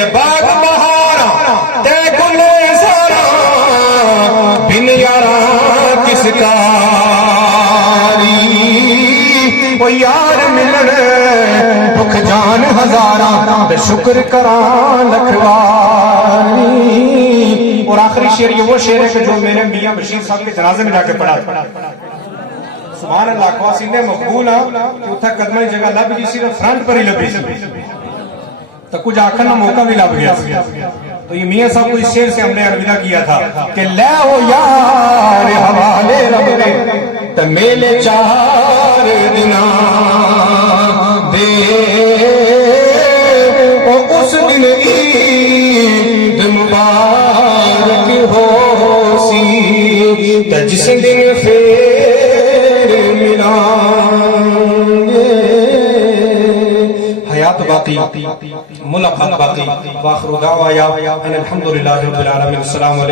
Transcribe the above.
تے باغ بہارا تے گلے سارا بن یارا کس کاری وہ یار ملنے دکھ جان ہزارا تے شکر کران لکھواری. اور آخری شعر یہ وہ شعر ہے کہ جو میں نے میاں بشیر صاحب کے جنازے میں جا کے پڑھا. سبحان اللہ کو سینے مقبول ہاں کہ اتھا قدمہ جگہ لب جی صرف فرنٹ پر ہی لبی تو کچھ آخر نہ موقع بھی لب گیا. تو یہ میاں صاحب کو اس شعر سے ہم نے الوداع کیا تھا کہ لے ہو یار حوالے رب دے تے میلے 4 دنا دے او اس دن عید مبارک ہو سی تے جس دن پھر ملیں گے. حیات باقی ملاقات باقی. وآخر دعوایا ان الحمدللہ رب العالمین. السلام علیکم.